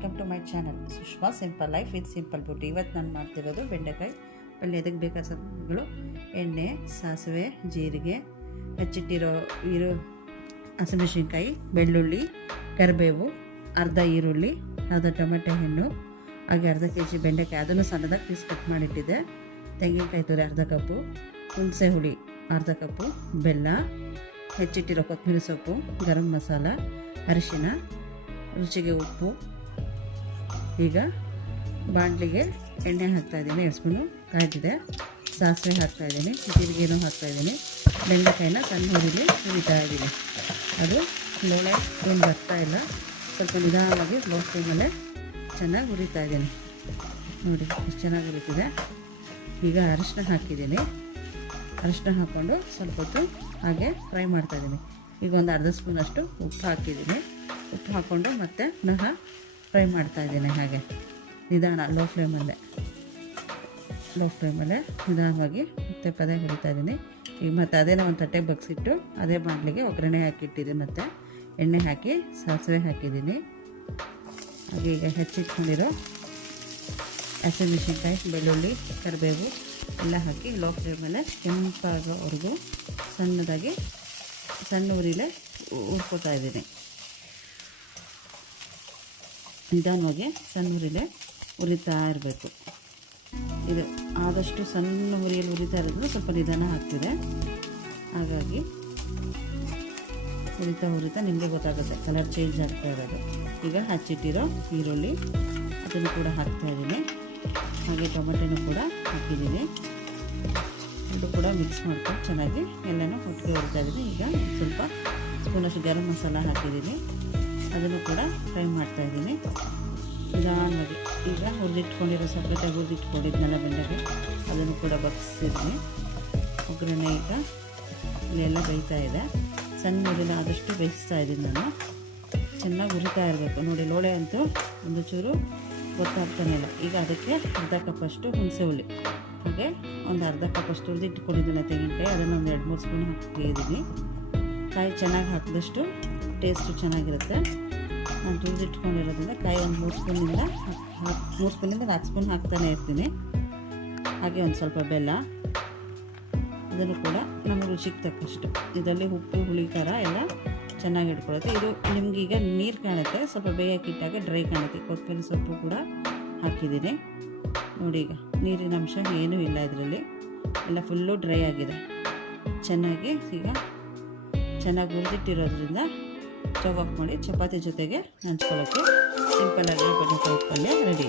My channel. Sushma, simple life, with simple beauty. ಇವತ್ತು ನಾನು ಮಾಡ್ತಿರೋದು ಬೆಂಡೆಕಾಯಿ. ಪಲ್ಯ ಎದಕ್ಕೆ ಬೇಕಾದ ಸಾಧನಗಳು ಎಣ್ಣೆ, ಸಾಸಿವೆ, ಜೀರಿಗೆ, ಹೆಚ್ಚಿಟ್ಟಿರೋ ಈರು ಹಸಿಮೆಣಸಿನ್ಕಾಯಿ, ಬೆಳ್ಳುಳ್ಳಿ, ಕರಿಬೇವು, ಅರ್ಧ ಈರುಳ್ಳಿ, ಅರ್ಧ ಟೊಮೆಟೊ ಹಣ್ಣು, ಹಾಗೆ ಅರ್ಧ ಕೆ ಜಿ ಬೆಂಡೆಕಾಯಿ. ಅದನ್ನು ಸಣ್ಣದಾಗಿ ಪೀಸ್ ಕಟ್ ಮಾಡಿಟ್ಟಿದ್ದೆ. ತೆಂಗಿನಕಾಯಿ ತುರಿ ಅರ್ಧ ಕಪ್ಪು, ಹುಣಸೆ ಹುಳಿ ಅರ್ಧ ಕಪ್ಪು, ಬೆಲ್ಲ, ಹೆಚ್ಚಿಟ್ಟಿರೋ ಕೊತ್ತಂಬರಿ ಸೊಪ್ಪು, ಗರಂ ಮಸಾಲ, ಅರಿಶಿನ, ರುಚಿಗೆ ಉಪ್ಪು ಈಗ ಬಾಣಲಿಗೆ ಎಣ್ಣೆ ಹಾಕ್ತಾಯಿದ್ದೀನಿ ಇದ್ದೀನಿ ಸ್ಪೂನು ಕಾಯ್ದಿದೆ. ಸಾಸಿವೆ ಹಾಕ್ತಾಯಿದ್ದೀನಿ ಜೀರಿಗೆನೂ ಹಾಕ್ತಾಯಿದ್ದೀನಿ ಬೆಂಡೆಕಾಯಿನ ಸಣ್ಣ ಹುರಿಲಿ ಹುರಿತಾ ಇದ್ದೀನಿ ಅದು ಲೋಳೆ ಏನು ಬರ್ತಾ ಇಲ್ಲ. ಸ್ವಲ್ಪ ನಿಧಾನವಾಗಿ ಲೋ ಫ್ಲೇಮಲ್ಲೇ ಚೆನ್ನಾಗಿ ಹುರಿತಾ ಇದ್ದೀನಿ. ನೋಡಿ, ಎಷ್ಟು ಚೆನ್ನಾಗಿ ಹುರಿತಿದೆ. ಈಗ ಅರಿಶಿನ ಹಾಕಿದ್ದೀನಿ. ಅರಿಶಿನ ಹಾಕ್ಕೊಂಡು ಸ್ವಲ್ಪ ಹೊತ್ತು ಹಾಗೆ ಫ್ರೈ ಮಾಡ್ತಾಯಿದ್ದೀನಿ ಈಗ ಒಂದು ಅರ್ಧ ಸ್ಪೂನಷ್ಟು ಉಪ್ಪು ಹಾಕಿದ್ದೀನಿ. ಉಪ್ಪು ಹಾಕ್ಕೊಂಡು ಮತ್ತೆ ಪುನಃ ಫ್ರೈ ಮಾಡ್ತಾ ಇದ್ದೀನಿ ಹಾಗೆ. ನಿಧಾನ ಲೋ ಫ್ಲೇಮಲ್ಲೇ ಲೋ ಫ್ಲೇಮಲ್ಲೇ ನಿಧಾನವಾಗಿ ಮತ್ತೆ ಪದೇ ಹುರಿತಾ ಇದ್ದೀನಿ. ಈಗ ಮತ್ತೆ ಅದೇನೋ ಒಂದು ತಟ್ಟೆ ಬಗ್ಸಿಟ್ಟು ಅದೇ ಬಾಣಲಿಗೆ ಒಗ್ಗರಣೆ ಹಾಕಿಟ್ಟಿದ್ದೀನಿ ಮತ್ತು. ಎಣ್ಣೆ ಹಾಕಿ, ಸಾಸಿವೆ ಹಾಕಿದ್ದೀನಿ. ಹಾಗೆ ಈಗ ಹೆಚ್ಚಿಟ್ಕೊಂಡಿರೋ ಹಸಿಮೆಣಸಿನ್ಕಾಯಿ ಬೆಳ್ಳುಳ್ಳಿ, ಕರಿಬೇವು ಎಲ್ಲ ಹಾಕಿ ಲೋ ಫ್ಲೇಮಲ್ಲೇ ಕೆಂಪಾಗೋವರೆಗೂ ಸಣ್ಣದಾಗಿ ಸಣ್ಣ ಉರಿಲೇ ಉರ್ಕೋತಾ ಇದ್ದೀನಿ. ನಿಧಾನವಾಗಿ ಸಣ್ಣ ಉರಿಲೆ ಉರಿತಾ ಇರಬೇಕು. ಇದು ಆದಷ್ಟು ಸಣ್ಣ ಉರಿಯಲ್ಲಿ ಉರಿತಾ ಇರೋದ್ರೆ ಸ್ವಲ್ಪ ನಿಧಾನ ಆಗ್ತಿದೆ. ಹಾಗಾಗಿ ಉರಿತಾ ಉರಿತಾ ನಿಮಗೆ ಗೊತ್ತಾಗುತ್ತೆ, ಕಲರ್ ಚೇಂಜ್ ಆಗ್ತಾ ಇರೋದು. ಈಗ ಹಚ್ಚಿಟ್ಟಿರೋ ಈರುಳ್ಳಿ, ಅದನ್ನು ಕೂಡ ಹಾಕ್ತಾ ಇದ್ದೀನಿ. ಹಾಗೆ ಟೊಮೆಟೊನೂ ಕೂಡ ಹಾಕಿದ್ದೀನಿ. ಇದು ಕೂಡ ಮಿಕ್ಸ್ ಮಾಡ್ಕೊಂಡು ಚೆನ್ನಾಗಿ ಎಲ್ಲನೂ ಒಟ್ಟಿಗೆ ಹುರಿತಾ ಇದ್ದೀನಿ. ಈಗ ಸ್ವಲ್ಪ ಸ್ಪೂನಷ್ಟು ಗರಂ ಮಸಾಲ ಹಾಕಿದ್ದೀನಿ. ಅದನ್ನು ಕೂಡ ಫ್ರೈ ಮಾಡ್ತಾ ಇದ್ದೀನಿ. ನಿಧಾನವಾಗಿ ಈಗ ಹುರಿದಿಟ್ಕೊಂಡಿರೋ ಸಪ್ರೇಟಾಗಿ ಹುರಿದಿಟ್ಕೊಂಡಿದ್ನಲ್ಲ ಬೆಂಡೆಗೆ ಅದನ್ನು ಕೂಡ ಬಗ್ಸಿದ್ದೀನಿ. ಒಗ್ಗರಣೆ ಈಗ ಇಲ್ಲೆಲ್ಲ ಬೇಯ್ತಾ ಇದೆ. ಸಣ್ಣ ಉರಿನ ಆದಷ್ಟು ಬೇಯಿಸ್ತಾ ಇದ್ದೀನಿ ನಾನು. ಚೆನ್ನಾಗಿ ಹುರಿತಾ ಇರಬೇಕು. ನೋಡಿ, ಲೋಳೆ ಅಂತೂ ಒಂದು ಚೂರು ಗೊತ್ತಾಗ್ತಾನೆ ಇಲ್ಲ ಈಗ ಅದಕ್ಕೆ ಅರ್ಧ ಕಪ್ಪಷ್ಟು ಹುಣಸೆ ಹುಳಿ ಹಾಗೆ ಒಂದು ಅರ್ಧ ಕಪ್ಪಷ್ಟು ಹುರಿದಿಟ್ಕೊಂಡಿದ್ದೀನಿ ತೆಂಗಿನಕಾಯಿ. ಅದನ್ನು ಒಂದು ಎರಡು ಮೂರು ಸ್ಪೂನ್ ಹಾಕಿದ್ದೀನಿ ಕಾಯಿ ಚೆನ್ನಾಗಿ ಹಾಕಿದಷ್ಟು ಟೇಸ್ಟು ಚೆನ್ನಾಗಿರುತ್ತೆ. ನಾನು ತುಳಿದಿಟ್ಕೊಂಡಿರೋದ್ರಿಂದ ಕಾಯಿ ಒಂದು ಮೂರು ಸ್ಪೂನಿಂದ ಮೂರು ಸ್ಪೂನಿಂದ ನಾಲ್ಕು ಸ್ಪೂನ್ ಹಾಕ್ತಾನೆ ಇರ್ತೀನಿ. ಹಾಗೆ ಒಂದು ಸ್ವಲ್ಪ ಬೆಲ್ಲ. ಇದನ್ನು ಕೂಡ ನಮ್ಮ ರುಚಿಗೆ ತಕ್ಕಷ್ಟು. ಇದರಲ್ಲಿ ಉಪ್ಪು, ಹುಳಿ, ಖಾರ ಎಲ್ಲ ಚೆನ್ನಾಗಿ ಇಟ್ಕೊಳ್ಳುತ್ತೆ. ಇದು ನಿಮ್ಗೆ ಈಗ ನೀರು ಕಾಣುತ್ತೆ. ಸ್ವಲ್ಪ ಬೇಗ ಇಟ್ಟಾಗ ಡ್ರೈ ಕಾಣುತ್ತೆ. ಕೊತ್ತಂಬರಿ ಸೊಪ್ಪು ಕೂಡ ಹಾಕಿದ್ದೀನಿ. ನೋಡಿ ಈಗ ನೀರಿನ ಅಂಶ ಏನೂ ಇಲ್ಲ ಇದರಲ್ಲಿ. ಎಲ್ಲ ಫುಲ್ಲು ಡ್ರೈ ಆಗಿದೆ. ಚೆನ್ನಾಗಿ ಈಗ ಚೆನ್ನಾಗಿ ಹುರಿದಿಟ್ಟಿರೋದ್ರಿಂದ ಸ್ಟವ್ ಆಫ್ ಮಾಡಿ ಚಪಾತಿ ಜೊತೆಗೆ ಹಂಚ್ಕೊಳ್ಳೋಕ್ಕೆ ಸಿಂಪಲ್ಲಾಗಿ ಬದನೆಕಾಯಿ ಪಲ್ಯ ರೆಡಿ.